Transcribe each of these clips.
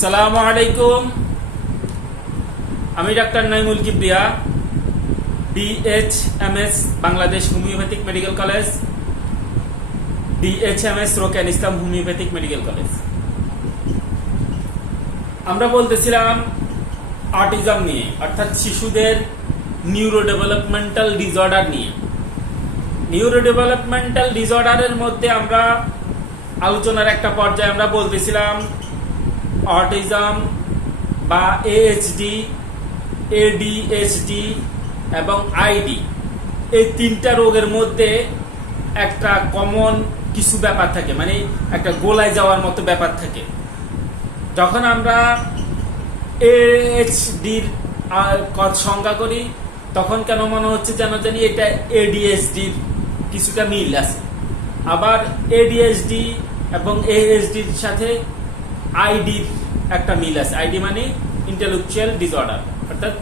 সালামু আলাইকুম। আমি doctor Naimul Kibria DHMS Bangladesh homeopathic medical college DHMS Roken Islam homeopathic medical college. আমরা বলতেছিলাম অটিজম নিয়ে, অর্থাৎ শিশুদের নিউরো ডেভেলপমেন্টাল ডিসঅর্ডার নিয়ে। নিউরো ডেভেলপমেন্টাল ডিসঅর্ডারের মধ্যে আমরা আলোচনার একটা পর্যায়ে আমরা বলতেছিলাম অটিজম বা এএইচডি এডিএইচডি এবং আইডি এই তিনটা রোগের মধ্যে একটা কমন কিছু ব্যাপার থাকে মানে একটা গোলায় যাওয়ার মতো ব্যাপার থাকে। যখন আমরা এএইচডির সংজ্ঞা করি, তখন কেন মনে হচ্ছে যেন জানি এটা এডিএসডির কিছুটা মিল আছে। আবার এডিএসডি এবং এএসডির সাথে আইডির একটা মিল আছে। আইডি মানে ইন্টেলেকচুয়াল ডিসঅর্ডার অর্থাৎ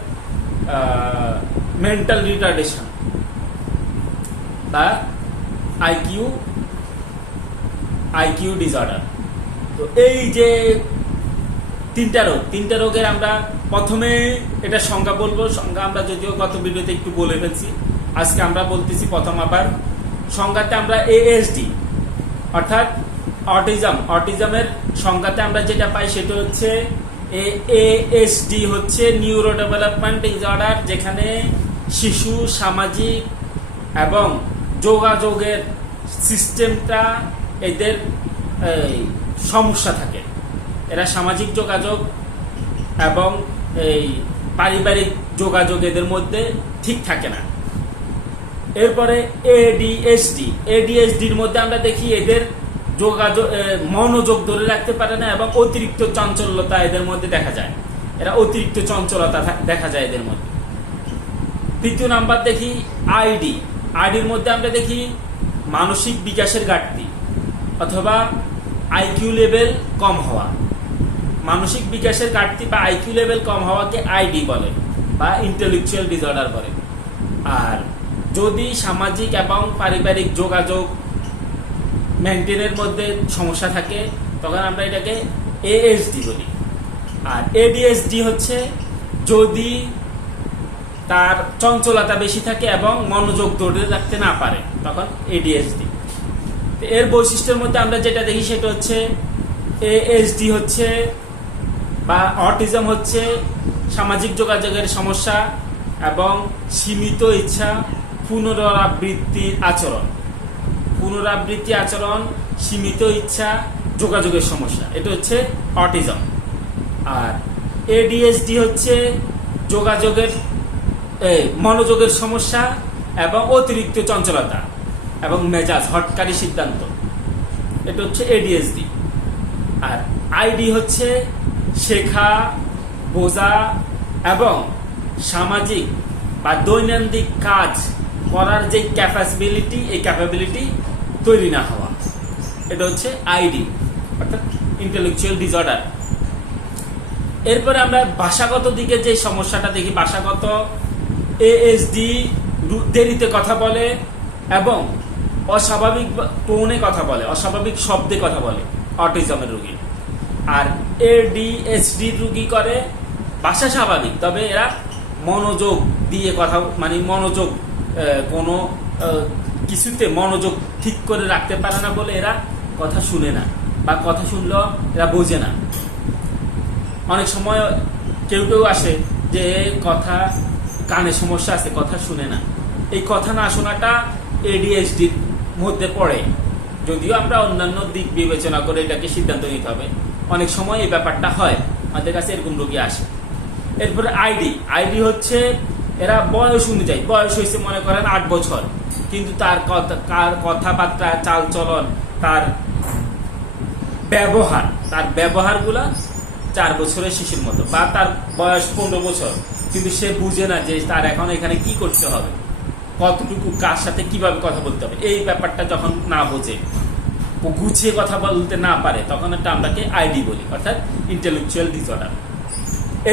মেন্টাল রিটার্ডেশন বা আইকিউ আইকিউ ডিসঅর্ডার তো এই যে তিনটা রোগ, তিনটা রোগের আমরা প্রথমে এটা সংজ্ঞা বলব। সংজ্ঞা আমরা যদিও গত ভিডিওতে একটু বলে ফেলছি। আজকে আমরা বলতেছি প্রথম আবার। সংজ্ঞাতে আমরা এএসডি অর্থাৎ অটিজম অটিজমের সংজ্ঞাতে আমরা যেটা পাই সেটা হচ্ছে এএসডি হচ্ছে নিউরো ডেভেলপমেন্ট ডিসঅর্ডার যেখানে শিশু সামাজিক এবং যোগাযোগের সিস্টেমটা এদের সমস্যা থাকে। এরা সামাজিক যোগাযোগ এবং এই পারিবারিক যোগাযোগ এদের মধ্যে ঠিক থাকে না। এরপরে এডিএসডি এডিএসডির মধ্যে আমরা দেখি এদের যোগাযোগ মনোযোগ ধরে রাখতে পারে না এবং অতিরিক্ত চঞ্চলতা এদের মধ্যে দেখা যায়। এরা অতিরিক্ত চঞ্চলতা দেখা যায় এদের মধ্যে। তৃতীয় নাম্বার দেখি আইডি। আইডির মধ্যে আমরা দেখি মানসিক বিকাশের ঘাটতি অথবা আইকিউ লেভেল কম হওয়া। মানসিক বিকাশের ঘাটতি বা আইকিউ লেভেল কম হওয়াকে আইডি বলে বা ইন্টেলেকচুয়াল ডিসঅর্ডার বলে। আর যদি সামাজিক এবং পারিবারিক যোগাযোগ মেনটেনের মধ্যে সমস্যা থাকে, তখন আমরা এটাকে এএসডি বলি। আর এডিএসডি হচ্ছে যদি তার চঞ্চলতা বেশি থাকে এবং মনোযোগ ধরে রাখতে না পারে, তখন এডিএসডি এর বৈশিষ্ট্যের মধ্যে আমরা যেটা দেখি সেটা হচ্ছে এএসডি হচ্ছে বা অটিজম হচ্ছে সামাজিক যোগাযোগের সমস্যা এবং সীমিত ইচ্ছা পুনরাবৃত্তির আচরণ। পুনরাবৃত্তি আচরণ, সীমিত ইচ্ছা, যোগাযোগের সমস্যা। এটা হচ্ছে অটিজম। আর এডিএসডি হচ্ছে যোগাযোগের মনোযোগের সমস্যা এবং অতিরিক্ত চঞ্চলতা এবং মেজাজ, হটকারী সিদ্ধান্ত। এটা হচ্ছে এডিএসডি আর আইডি হচ্ছে শেখা, বোঝা এবং সামাজিক বা দৈনন্দিন কাজ করার যে ক্যাপাবিলিটি এই ক্যাপাবিলিটি তৈরি না হওয়া। এটা হচ্ছে আইডি, অর্থাৎ ইন্টেলেকচুয়াল ডিসঅর্ডার এরপরে আমরা ভাষাগত দিকে যে সমস্যাটা দেখি, ভাষাগত এএসডি দেরিতে কথা বলে এবং অস্বাভাবিক টোনে কথা বলে, অস্বাভাবিক শব্দে কথা বলে, অটিজমের রোগী। আর এডিএসডি রুগী করে, ভাষা স্বাভাবিক, তবে এরা মনোযোগ দিয়ে কথা মানে মনোযোগ কোনো কিছুতে মনোযোগ ঠিক করে রাখতে পারে না বলে এরা কথা শুনে না, বা কথা শুনলেও এরা বোঝে না। অনেক সময় কেউ কেউ আসে যে কথা, কানে সমস্যা আছে, কথা শুনে না। এই কথা না শোনাটা এডিএসডির মধ্যে পড়ে। যদিও আমরা অন্যান্য দিক বিবেচনা করে এটাকে সিদ্ধান্ত নিতে হবে। অনেক সময় এই ব্যাপারটা হয়, আমাদের কাছে এরকম রোগী আসে। এরপরে আইডি আইডি হচ্ছে এরা বয়স অনুযায়ী, বয়স হয়েছে মনে করেন আট বছর। কিন্তু তার কার কথাবার্তা, চালচলন, তার ব্যবহার, তার ব্যবহারগুলা চার বছরের শিশুর মতো বা তার বয়স পনেরো বছর। কিন্তু সে বুঝে না যে তার এখন এখানে কি করতে হবে, কতটুকু, কার সাথে কীভাবে কথা বলতে হবে। এই ব্যাপারটা যখন না বোঝে, ও গুছিয়ে কথা বলতে না পারে, তখন একটা আমরাকে আইডি বলি, অর্থাৎ ইন্টেলেকচুয়াল ডিসঅর্ডার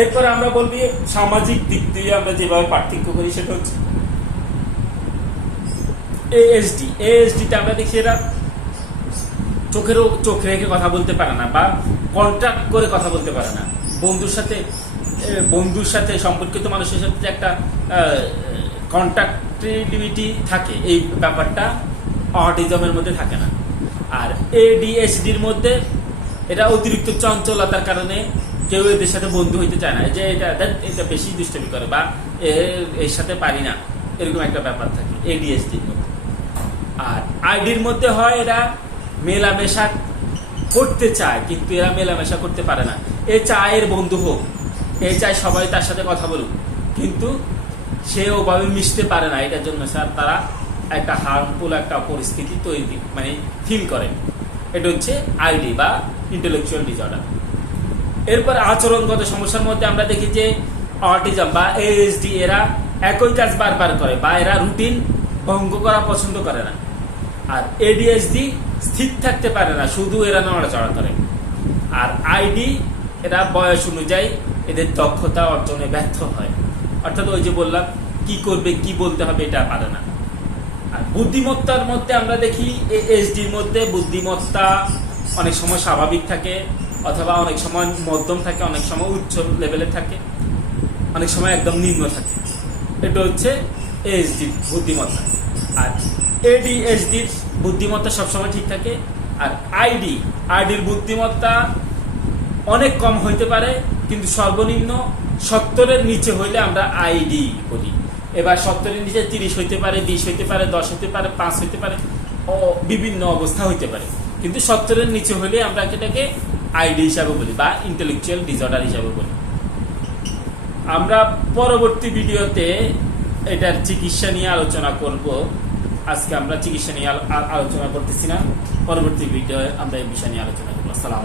এরপর আমরা বলবি সামাজিক দিক দিয়ে আমরা যেভাবে পার্থক্য করি, সেটা হচ্ছে এএসডি এএসডিতে আমরা দেখি এরা চোখেরও, চোখ রেখে কথা বলতে পারে না বা কন্ট্রাক্ট করে কথা বলতে পারে না। বন্ধুর সাথে বন্ধুর সাথে সম্পর্কিত মানুষের সাথে একটা কন্ট্যাক্টিভিটি থাকে। এই ব্যাপারটা অটিজমের মধ্যে থাকে না। আর এডিএসডির মধ্যে এটা অতিরিক্ত চঞ্চলতার কারণে কেউ এদের সাথে বন্ধু হইতে চায় না। যে এটা এটা বেশি দুষ্টামি করে বা এর সাথে পারি না, এরকম একটা ব্যাপার থাকে এডিএসডির মধ্যে। আর আইডির মধ্যে হয় এরা মেলামেশা করতে চায়, কিন্তু এরা মেলামেশা করতে পারে না। এ চায় এর বন্ধু হোক, এ চায় সবাই তার সাথে কথা বলুক, কিন্তু সে ওভাবে মিশতে পারে না। এটার জন্য স্যার তারা একটা হার্মফুল একটা পরিস্থিতি তৈরি মানে ফিল করে এটা হচ্ছে আইডি বা ইন্টেলেকচুয়াল ডিসঅর্ডার এরপর আচরণগত সমস্যার মধ্যে আমরা দেখি যে অটিজম বা এএসডি এরা একই কাজ বারবার করে বা এরা রুটিন ভঙ্গ করা পছন্দ করে না। আর এডিএসডি স্থির থাকতে পারে না, শুধু এরা নড়াচড়া করে। আর আইডি এরা বয়স অনুযায়ী এদের দক্ষতা অর্জনে ব্যর্থ হয়। অর্থাৎ ওই যে বললাম, কি করবে, কি বলতে হবে এটা পারে না। আর বুদ্ধিমত্তার মধ্যে আমরা দেখি এসডির মধ্যে বুদ্ধিমত্তা অনেক সময় স্বাভাবিক থাকে, অথবা অনেক সময় মধ্যম থাকে, অনেক সময় উচ্চ লেভেলে থাকে, অনেক সময় একদম নিম্ন থাকে। এটা হচ্ছে এসডি বুদ্ধিমত্তা। আর এডিএসডির বুদ্ধিমত্তা সবসময় ঠিক থাকে আর আইডি আইডির বুদ্ধিমত্তা অনেক কম হইতে পারে, কিন্তু সর্বনিম্ন সত্তরের নিচে হইলে আমরা আইডি বলি এবার সত্তরের নিচে তিরিশ হইতে পারে, বিশ হইতে পারে, দশ হইতে পারে, পাঁচ হইতে পারে বিভিন্ন অবস্থা হইতে পারে। কিন্তু সত্তরের নিচে হইলে আমরা এটাকে আইডি হিসাবে বলি বা ইন্টেলেকচুয়াল ডিসঅর্ডার হিসাবে বলি। আমরা পরবর্তী ভিডিওতে এটার চিকিৎসা নিয়ে আলোচনা করব। আজকে আমরা চিকিৎসা নিয়ে আলোচনা করতেছি না। পরবর্তী ভিডিও আমরা এই বিষয় নিয়ে আলোচনা করব। আসসালাম